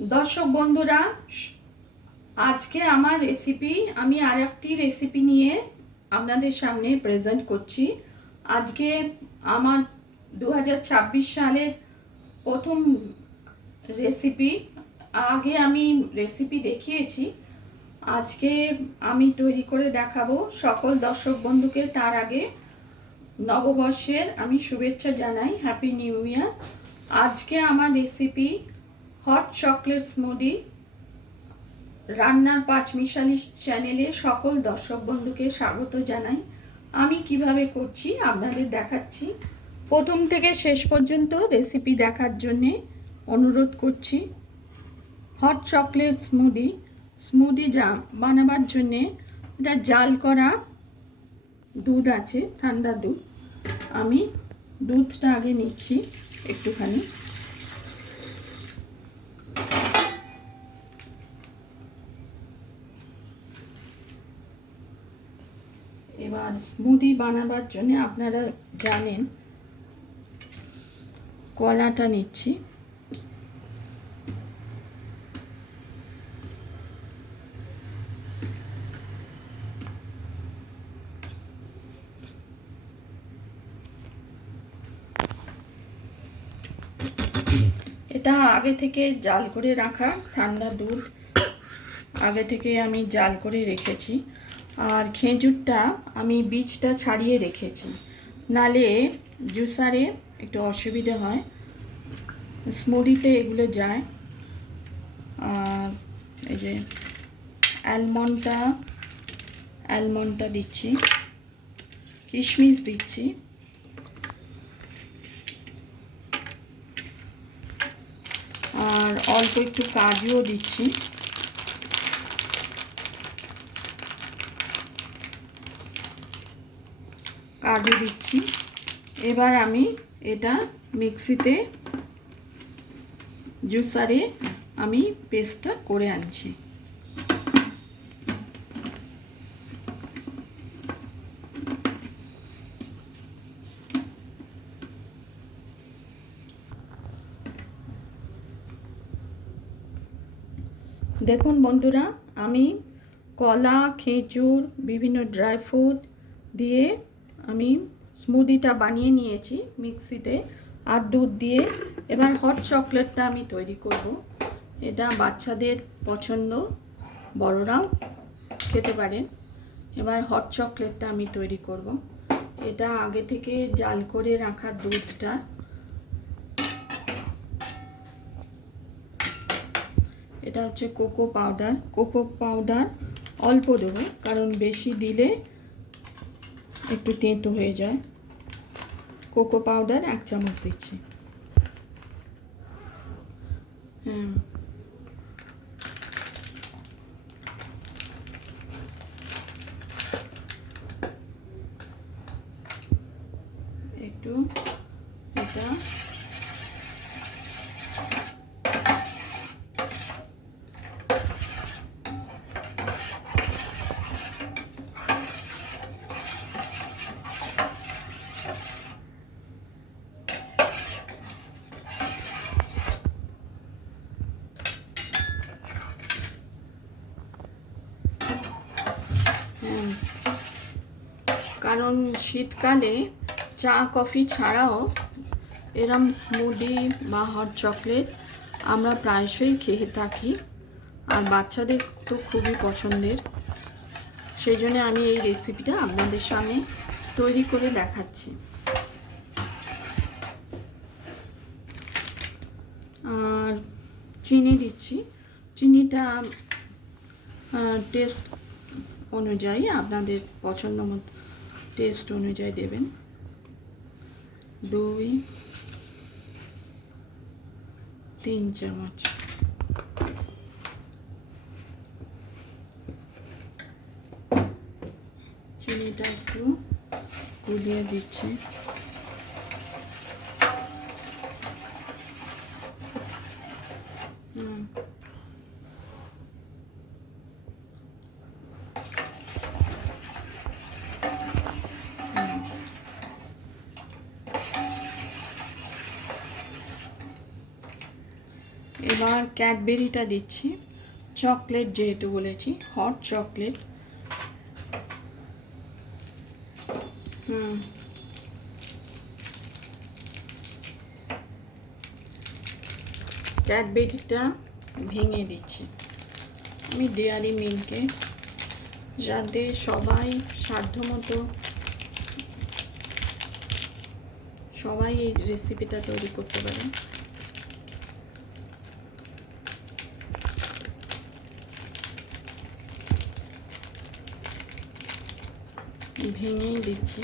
দর্শক বন্ধুরা, আজকে আমার রেসিপি আমি আরেকটি রেসিপি নিয়ে আপনাদের সামনে প্রেজেন্ট করছি। আজকে আমার 2026 সালের প্রথম রেসিপি। আগে আমি রেসিপি দেখিয়েছি, আজকে আমি তৈরি করে দেখাবো সকল দর্শক বন্ধুকে। তার আগে নববর্ষের আমি শুভেচ্ছা জানাই, হ্যাপি নিউ ইয়ার। আজকে আমার রেসিপি হট চকলেট স্মুদি। রান্নার পাঁচমিশালি চ্যানেলে সকল দর্শক বন্ধুকে স্বাগত জানাই। আমি কিভাবে করছি আপনাদের দেখাচ্ছি। প্রথম থেকে শেষ পর্যন্ত রেসিপি দেখার জন্যে অনুরোধ করছি। হট চকলেট স্মুদি বানাবার জন্যে এটা জাল করা দুধ আছে, ঠান্ডা দুধ। আমি দুধটা আগে নিচ্ছি একটুখানি। এবার স্মুদি বানাবার জন্য আপনারা জানেন কলাটা নিচ্ছি। এটা আগে থেকে জাল করে রাখা ঠান্ডা দুধ, আগে থেকে আমি জাল করে রেখেছি। আর খেজুরটা আমি বীজটা ছাড়িয়ে রেখেছি, নালে জুসারে একটু অসুবিধে হয়, স্মুদিতে এগুলো যায়। আর এই যে অ্যালমন্ডটা দিচ্ছি, কিশমিশ দিচ্ছি, আর অল্প একটু কাজুও দিচ্ছি। কাজু দিচ্ছি। এবার আমি এটা মিক্সিতে জুসারে আমি পেস্টটা করে আনছি। দেখুন বন্ধুরা, আমি কলা, খেজুর, বিভিন্ন ড্রাই ফ্রুট দিয়ে আমি স্মুদিটা বানিয়ে নিয়েছি মিক্সিতে আর দুধ দিয়ে। এবার হট চকলেটটা আমি তৈরি করব। এটা বাচ্চাদের পছন্দ, বড়রাও খেতে পারেন। এবার হট চকলেটটা আমি তৈরি করব। এটা আগে থেকে জাল করে রাখা দুধটা, এটা হচ্ছে কোকো পাউডার অল্প দেবো, কারণ বেশি দিলে একটু তেঁতো হয়ে যায়। কোকো পাউডার 1 চামচ দিচ্ছি। একটু এটা কারণ শীতকালে চা কফি ছাড়াও এরম স্মুদি বা হট চকলেট আমরা প্রায়শই খেয়ে থাকি, আর বাচ্চাদের তো খুবই পছন্দের। সেই জন্য আমি এই রেসিপিটা আপনাদের সামনে তৈরি করে দেখাচ্ছি। আর চিনি দিচ্ছি। চিনিটা টেস্ট অনুযায়ী, আপনাদের পছন্দ মতো টেস্ট অনুযায়ী দেবেন। 2-3 চামচ। চিনিটা একটু গুলিয়ে দিচ্ছি। এবার ক্যাডবেরিটা দিচ্ছি, চকলেট যেহেতু বলেছি, হট চকলেট। ক্যাডবেরিটা ভেঙে দিচ্ছি আমি ডেয়ারি মিল্কে, যাতে সবাই সাধ্যমতো সবাই এই রেসিপিটা তৈরি করতে পারে। ভেঙেই দিচ্ছি।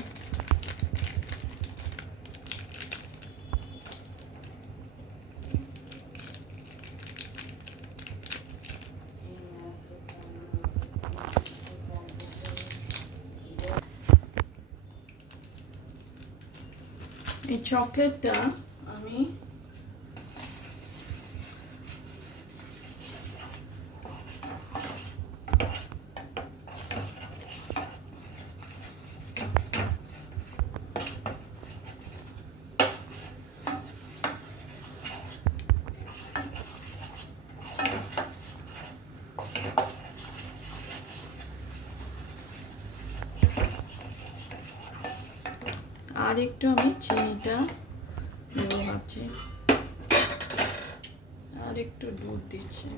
এই চকলেটটা আমি আর একটু আমি চিনিটা দেবো ভাবছি, আর একটু দুধ দিচ্ছি।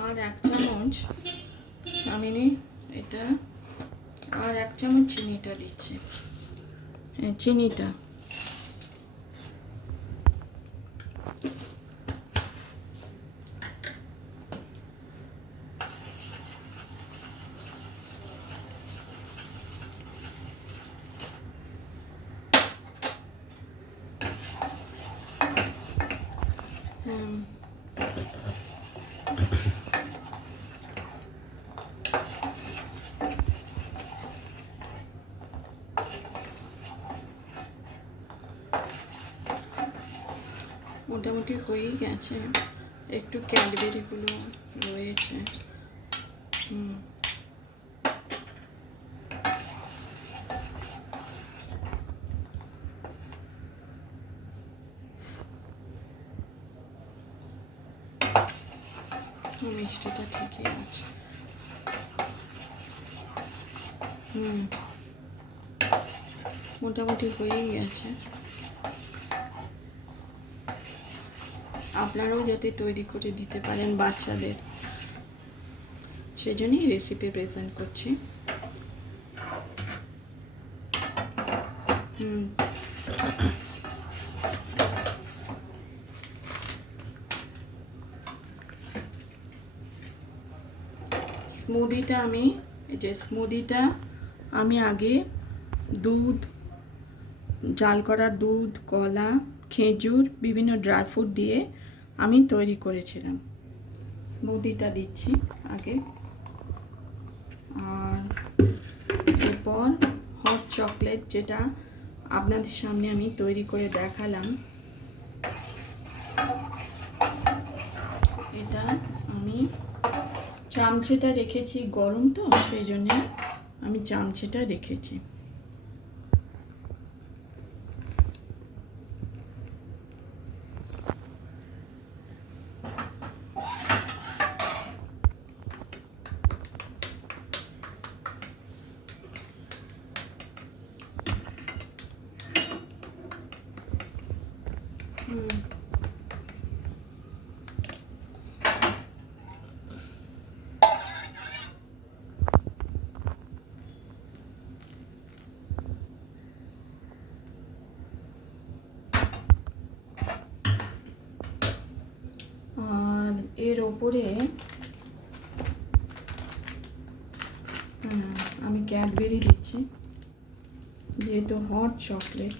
আর 1 চামচ আমি এটা, আর 1 চামচ চিনিটা দিচ্ছি, চিনিটা। মোটামুটি হয়েই গেছে, একটু ক্যাডবেরিগুলো রয়েছে। মিষ্টিটা ঠিকই আছে। মোটামুটি হয়েই গেছে। আপনারাও যাতে তৈরি করে দিতে পারেন বাচ্চাদের, সেজন্যই রেসিপি প্রেজেন্ট করছি। স্মুদিটা আমি আগে দুধ, জাল করা দুধ, কলা, খেজুর, বিভিন্ন ড্রাই ফ্রুট দিয়ে আমি তৈরি করেছিলাম। স্মুদিটা দিচ্ছি আগে, আর এরপর হট চকলেট, যেটা আপনাদের সামনে আমি তৈরি করে দেখালাম, এটা আমি চামচেটা রেখেছি, গরম তো সেই জন্য আমি চামচেটা রেখেছি। আর এর ওপরে আমি ক্যাডবেরি দিচ্ছি, যেহেতু হট চকলেট।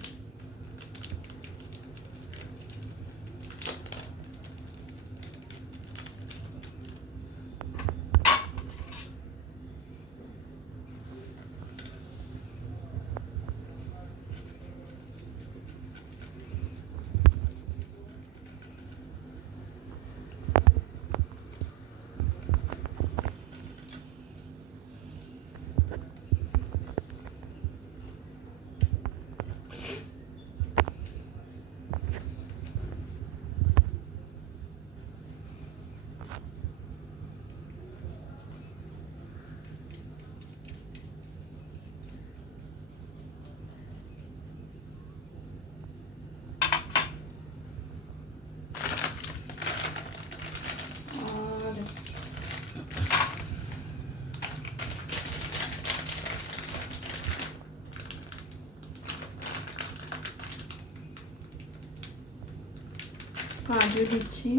কাজু দিচ্ছি,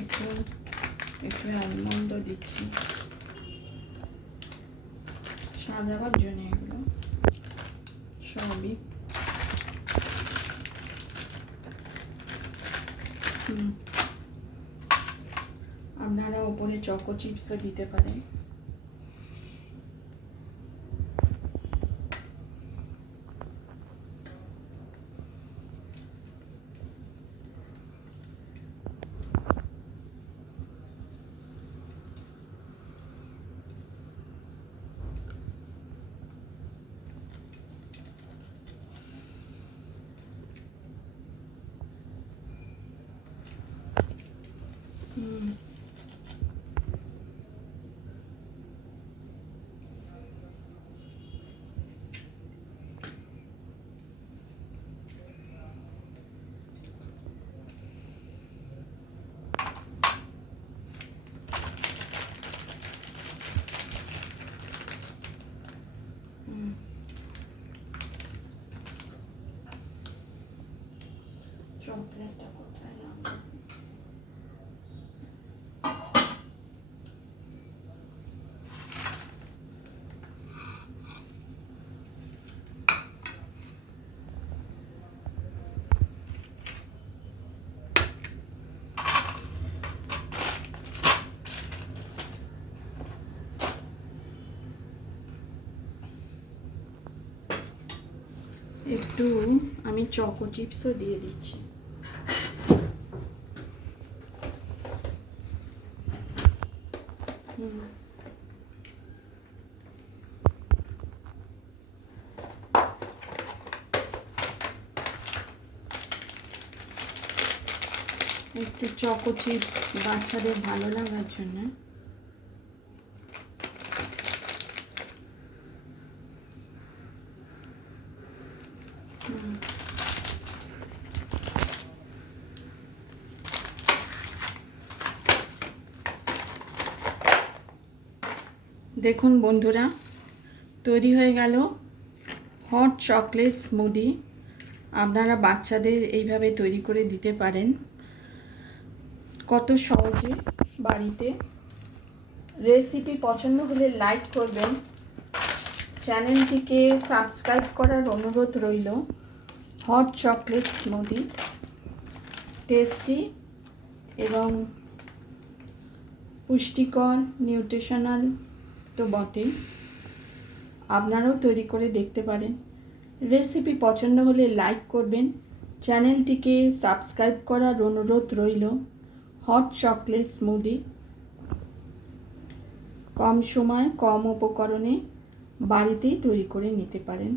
একটু একটু আলমন্ড দিচ্ছি সাজাবার জন্য। এগুলো সবই আপনারা ওপরে চকো চিপসও দিতে পারেন। চকলেটটা কোথায় রাখবো? একটু আমি চকো চিপসও দিয়ে দিচ্ছি। একটু চকো চিপস বাচ্চাদের ভালো লাগার জন্য। দেখুন বন্ধুরা, তৈরি হয়ে গেল হট চকলেট স্মুদি। আপনারা বাচ্চাদের এইভাবে তৈরি করে দিতে পারেন কত সহজে বাড়িতে। রেসিপি পছন্দ হলে লাইক করবেন, চ্যানেলটিকে সাবস্ক্রাইব করার অনুরোধ রইল। হট চকলেট স্মুদি টেস্টি এবং পুষ্টিকর, নিউট্রিশনাল তো বটেই। আপনারাও তৈরি করে দেখতে পারেন। রেসিপি পছন্দ হলে লাইক করবেন, চ্যানেলটিকে সাবস্ক্রাইব করার অনুরোধ রইল। হট চকলেট স্মুদি কম সময় কম উপকরণে বাড়িতেই তৈরি করে নিতে পারেন।